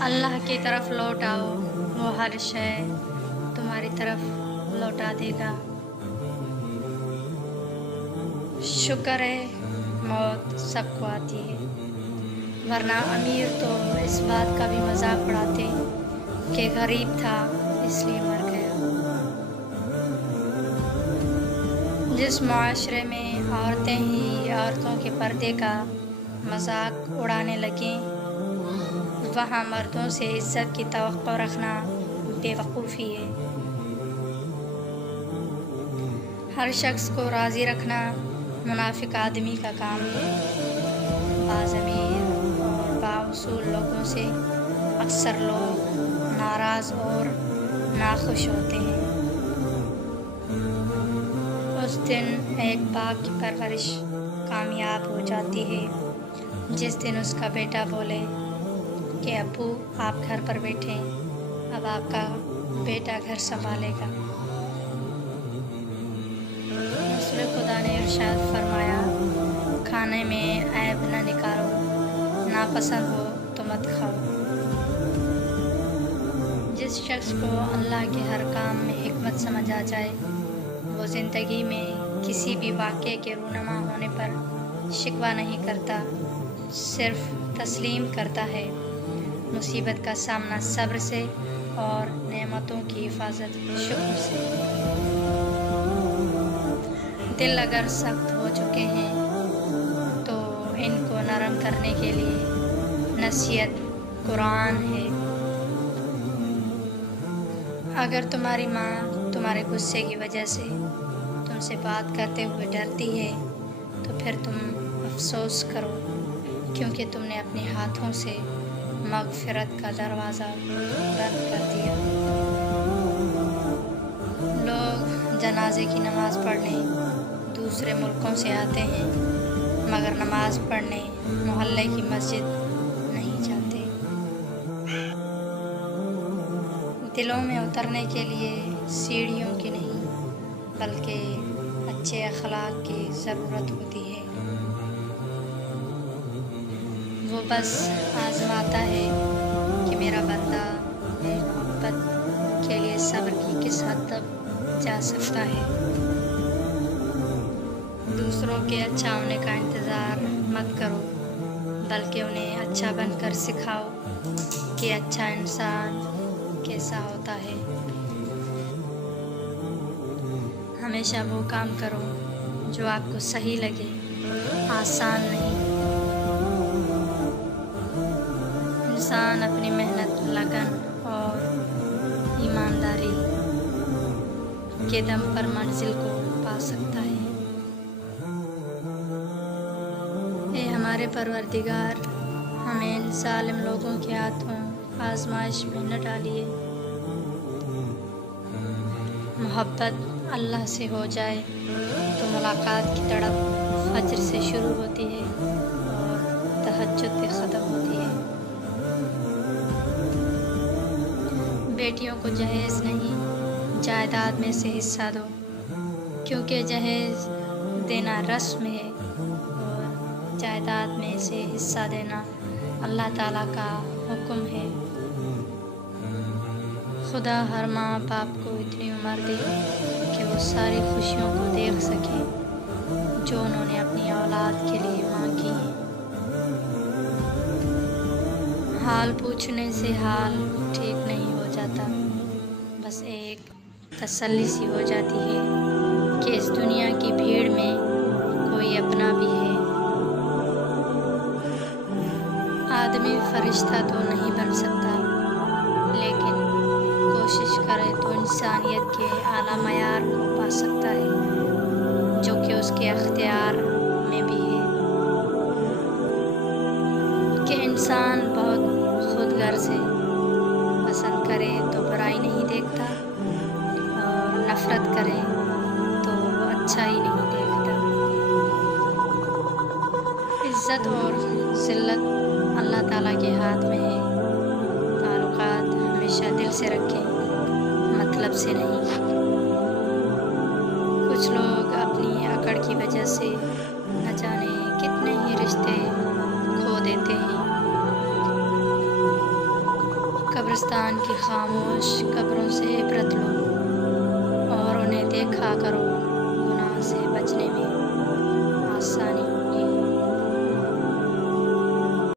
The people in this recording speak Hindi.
अल्लाह की तरफ लौट आओ, वो हर शय तुम्हारी तरफ लौटा देगा। शुक्र है मौत सबको आती है, वरना अमीर तो इस बात का भी मजाक उड़ाते कि गरीब था इसलिए मर गया। जिस मुआशरे में औरतें ही औरतों के पर्दे का मजाक उड़ाने लगें, वहाँ मर्दों से इज्जत की तवक्को रखना बेवकूफ़ी है। हर शख्स को राज़ी रखना मुनाफिक आदमी का काम है। बाज़मीर और बाउसूल लोगों से अक्सर लोग नाराज़ और नाखुश होते हैं। उस दिन एक बाग की परवरिश कामयाब हो जाती है जिस दिन उसका बेटा बोले कि अब्बू आप घर पर बैठे, अब आपका बेटा घर संभालेगा। रसूल खुदा ने इरशाद फरमाया, खाने में ऐब न निकालो, नापसंद हो तो मत खाओ। जिस शख्स को अल्लाह के हर काम में हिकमत समझ आ जाए, वो ज़िंदगी में किसी भी वाक़े के रूनमा होने पर शिकवा नहीं करता, सिर्फ तस्लीम करता है। मुसीबत का सामना सब्र से और नेमतों की हिफाजत शुक्र से। दिल अगर सख्त हो चुके हैं तो इनको नरम करने के लिए नसीहत कुरान है। अगर तुम्हारी माँ तुम्हारे गुस्से की वजह से तुमसे बात करते हुए डरती है तो फिर तुम अफसोस करो, क्योंकि तुमने अपने हाथों से मग़फ़िरत का दरवाज़ा बंद कर दिया। लोग जनाजे की नमाज़ पढ़ने दूसरे मुल्कों से आते हैं, मगर नमाज़ पढ़ने मोहल्ले की मस्जिद नहीं जाते। दिलों में उतरने के लिए सीढ़ियों की नहीं बल्कि अच्छे अखलाक की ज़रूरत होती है। वो बस आज़माता है कि मेरा बंदा मेरी मोहब्बत के लिए सब्र की किस हद तक जा सकता है। दूसरों के अच्छा होने का इंतज़ार मत करो, बल्कि उन्हें अच्छा बनकर सिखाओ कि अच्छा इंसान कैसा होता है। हमेशा वो काम करो जो आपको सही लगे, आसान नहीं। इंसान अपनी मेहनत, लगन और ईमानदारी के दम पर मंजिल को पा सकता है। ए हमारे परवरदिगार, हमें इन जालिम लोगों के हाथों आजमाइश में न डालिए। मोहब्बत अल्लाह से हो जाए तो मुलाकात की तड़प फज्र से शुरू होती है और तहज्जुद पे ख़त्म होती है। बेटियों को जहेज़ नहीं, जायदाद में से हिस्सा दो, क्योंकि जहेज़ देना रस्म है और जायदाद में से हिस्सा देना अल्लाह ताला का हुक्म है। खुदा हर माँ बाप को इतनी उम्र दे कि वो सारी खुशियों को देख सके जो उन्होंने अपनी औलाद के लिए मांगी हैं। हाल पूछने से हाल ठीक नहीं हो जाता, बस एक तसल्ली सी हो जाती है कि इस दुनिया की भीड़ में कोई अपना भी है। आदमी फरिश्ता तो नहीं बन सकता, लेकिन कोशिश करे तो इंसानियत के आला मयार को पा सकता है, जो कि उसके अख्तियार में भी है। कि इंसान बहुत खुदगर्ज़ है, पसंद करे तो बुराई नहीं देखता और नफ़रत करे तो वो अच्छा ही नहीं देखता। इज़्ज़त और ज़िल्लत अल्लाह ताला के हाथ में है। ताल्लुकात हमेशा दिल से रखें, मतलब से नहीं। कुछ लोग अपनी अकड़ की वजह से न जाने कितने ही रिश्ते खो देते हैं। कब्रिस्तान की खामोश कब्रों से इबरत लो और उन्हें देखा करो गुनाह से बचने में।